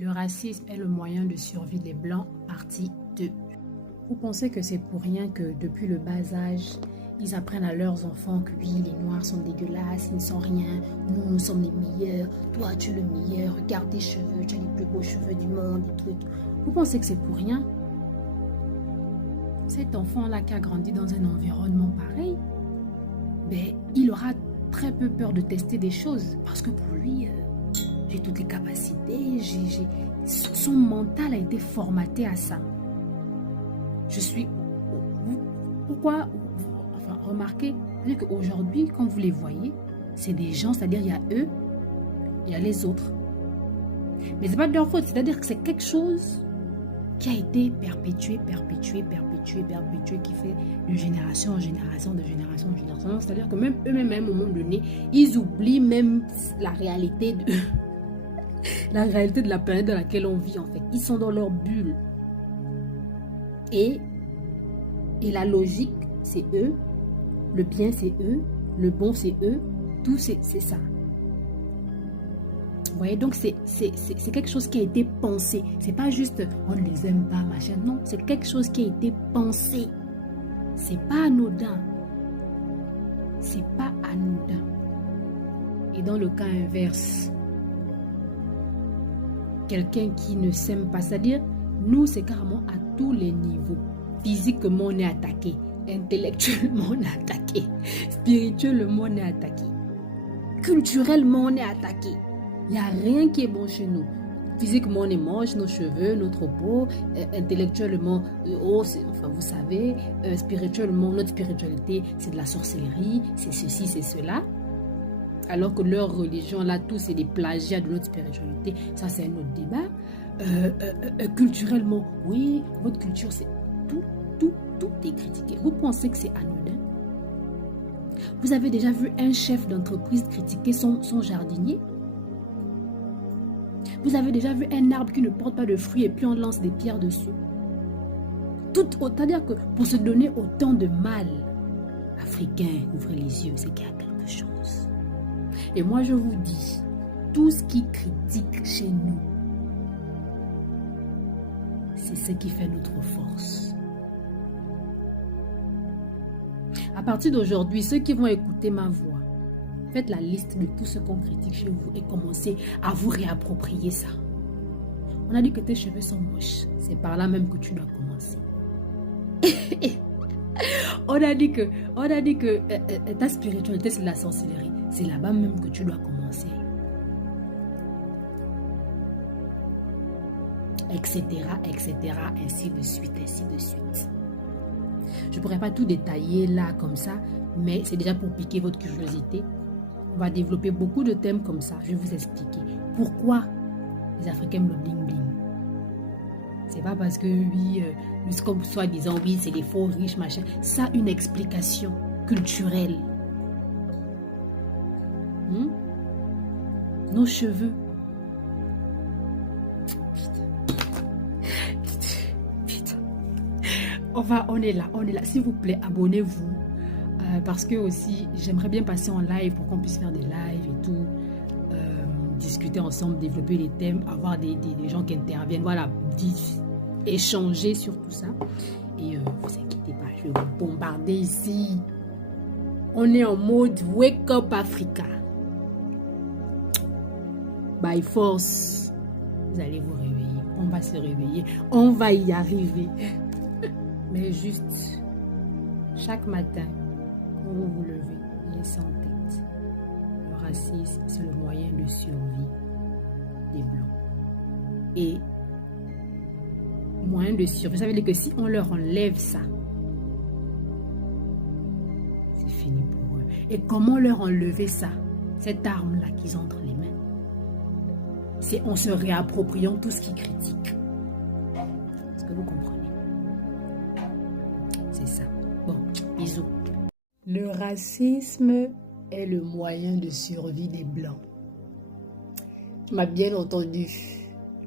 Le racisme est le moyen de survie des Blancs, partie 2. Vous pensez que c'est pour rien que depuis le bas âge, ils apprennent à leurs enfants que oui, les Noirs sont dégueulasses, ils ne sont rien, nous sommes les meilleurs, toi tu es le meilleur, regarde tes cheveux, tu as les plus beaux cheveux du monde et tout. Vous pensez que c'est pour rien? Cet enfant-là qui a grandi dans un environnement pareil, ben, il aura très peu peur de tester des choses parce que pour lui, j'ai toutes les capacités, son mental a été formaté à ça. Je suis... Pourquoi... Enfin, remarquez, qu'aujourd'hui, quand vous les voyez, c'est des gens, c'est-à-dire il y a eux, il y a les autres. Mais ce n'est pas de leur faute, c'est-à-dire que c'est quelque chose qui a été perpétué, qui fait de génération en génération, de génération en génération. C'est-à-dire que même eux-mêmes, à un moment donné, ils oublient même la réalité de... la réalité de la planète dans laquelle on vit, en fait. Ils sont dans leur bulle. Et la logique, c'est eux. Le bien, c'est eux. Le bon, c'est eux. Tout, c'est ça. Vous voyez, donc c'est quelque chose qui a été pensé. C'est pas juste on ne les aime pas, machin. Non, c'est quelque chose qui a été pensé. C'est pas anodin. C'est pas anodin. Et dans le cas inverse, quelqu'un qui ne s'aime pas, c'est-à-dire, nous, c'est carrément à tous les niveaux. Physiquement, on est attaqué. Intellectuellement, on est attaqué. Spirituellement, on est attaqué. Culturellement, on est attaqué. Il n'y a rien qui est bon chez nous. Physiquement, on est moche, nos cheveux, notre peau. Intellectuellement, enfin, vous savez, spirituellement, notre spiritualité, c'est de la sorcellerie, c'est ceci, c'est cela. Alors que leur religion, là, tout, c'est des plagiats de notre spiritualité. Ça, c'est un autre débat. Culturellement, oui, votre culture, c'est tout est critiqué. Vous pensez que c'est anodin? Vous avez déjà vu un chef d'entreprise critiquer son jardinier? Vous avez déjà vu un arbre qui ne porte pas de fruits et puis on lance des pierres dessus? C'est-à-dire que pour se donner autant de mal, Africains, ouvrez les yeux, c'est qu'il y a quelque chose. Et moi, je vous dis, tout ce qui critique chez nous, c'est ce qui fait notre force. À partir d'aujourd'hui, ceux qui vont écouter ma voix, faites la liste de tout ce qu'on critique chez vous et commencez à vous réapproprier ça. On a dit que tes cheveux sont moches. C'est par là même que tu dois commencer. on a dit que ta spiritualité, c'est de la sorcellerie. C'est là-bas même que tu dois commencer. Etc., ainsi de suite. Je ne pourrais pas tout détailler là comme ça, mais c'est déjà pour piquer votre curiosité. On va développer beaucoup de thèmes comme ça. Je vais vous expliquer pourquoi les Africains aiment le bling bling. C'est pas parce que oui, comme soi-disant, oui, c'est des faux riches, machin. Ça a une explication culturelle. Nos cheveux. On est là. S'il vous plaît, abonnez-vous. Parce que aussi, j'aimerais bien passer en live pour qu'on puisse faire des lives et tout. Discuter ensemble, développer des thèmes, avoir des gens qui interviennent. Voilà, échanger sur tout ça. Et vous inquiétez pas, je vais vous bombarder ici. On est en mode Wake Up Africa. By force. Vous allez vous réveiller. On va se réveiller. On va y arriver. Mais juste, chaque matin, quand vous vous levez, laissez en tête. Le racisme, c'est le moyen de survie des Blancs. Et moyen de survie, ça veut dire que si on leur enlève ça, c'est fini pour eux. Et comment leur enlever ça? Cette arme-là qu'ils ont entre les mains. C'est en se réappropriant tout ce qu'ils critiquent. Est-ce que vous comprenez? C'est ça. Bon, bisous. Le racisme est le moyen de survie des Blancs. Tu m'as bien entendu.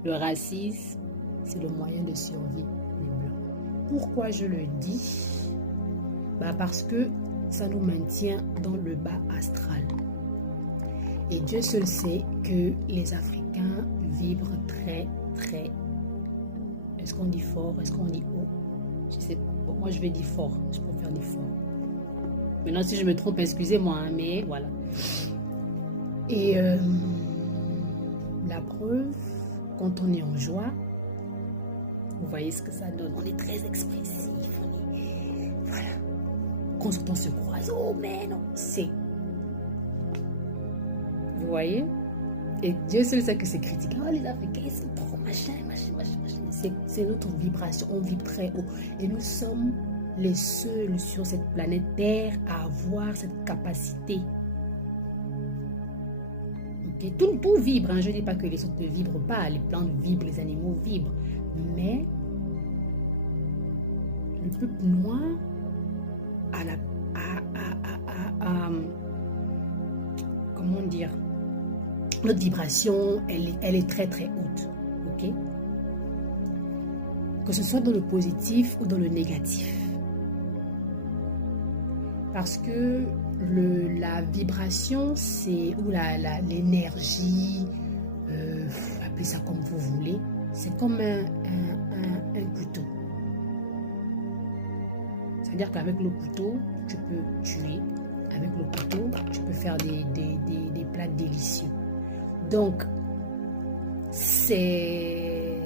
Le racisme, c'est le moyen de survie des Blancs. Pourquoi je le dis? Parce que ça nous maintient dans le bas astral. Et Dieu seul sait que les Africains vibre très, très... Est-ce qu'on dit fort? Est-ce qu'on dit haut? Je sais pas. Bon, moi, je vais dire fort. Je préfère dire fort. Maintenant, si je me trompe, excusez-moi, hein, mais voilà. Et la preuve, quand on est en joie, vous voyez ce que ça donne. On est très expressif. Voilà. Quand on se croise, oh mais non, c'est... Vous voyez? Et Dieu seul sait que c'est critique. Oh, les Africains, ils sont trop machin. C'est notre vibration. On vibre très haut. Et nous sommes les seuls sur cette planète Terre à avoir cette capacité. Okay? Tout vibre. Hein. Je ne dis pas que les autres ne vibrent pas. Les plantes vibrent, les animaux vibrent. Mais le peuple noir comment dire, notre vibration, elle est très très haute, ok? Que ce soit dans le positif ou dans le négatif. Parce que la vibration, c'est, ou l'énergie, appelez ça comme vous voulez, c'est comme un couteau. C'est-à-dire qu'avec le couteau, tu peux tuer. Avec le couteau, tu peux faire des plats délicieux. Donc, c'est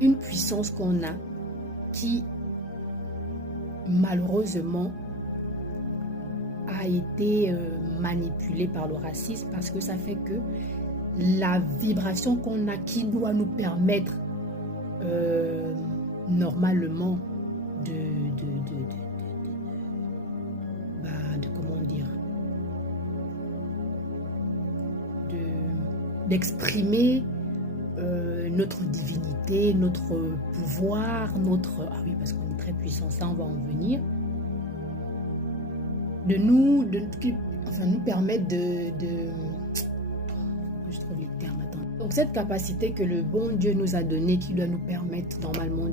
une puissance qu'on a qui, malheureusement, a été manipulée par le racisme parce que ça fait que la vibration qu'on a qui doit nous permettre normalement comment dire, d'exprimer notre divinité, notre pouvoir, ah oui, parce qu'on est très puissant, ça on va en venir, nous permettre je trouve les termes, attends. Donc cette capacité que le bon Dieu nous a donnée, qui doit nous permettre normalement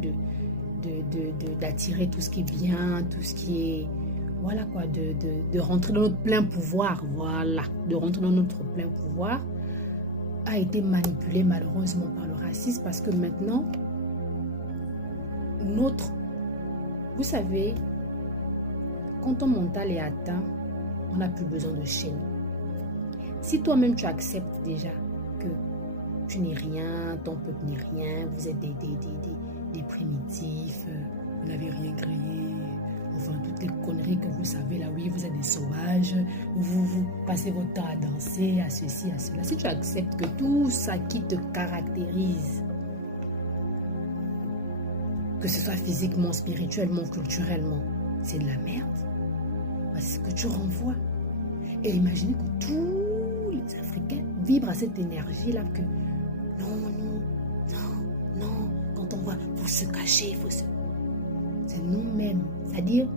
d'attirer tout ce qui est bien, tout ce qui est, voilà quoi, de rentrer dans notre plein pouvoir, voilà, de rentrer dans notre plein pouvoir, a été manipulé malheureusement par le racisme parce que maintenant, vous savez, quand ton mental est atteint, on n'a plus besoin de chaîne. Si toi-même tu acceptes déjà que tu n'es rien, ton peuple n'est rien, vous êtes des primitifs, vous n'avez rien créé, enfin toutes les conneries que vous savez là, oui, vous êtes des sauvages, vous passez votre temps à danser, à ceci, à cela. Si tu acceptes que tout ça qui te caractérise, que ce soit physiquement, spirituellement, culturellement, c'est de la merde, bah, c'est ce que tu renvoies. Et imaginez que tous les Africains vibrent à cette énergie-là que non, quand on voit, il faut se cacher, c'est nous-mêmes. C'est-à-dire,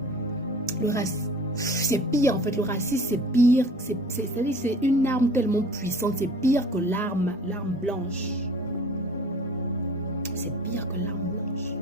le racisme, c'est pire en fait, le racisme c'est pire, c'est-à-dire c'est une arme tellement puissante, c'est pire que l'arme blanche. C'est pire que l'arme blanche.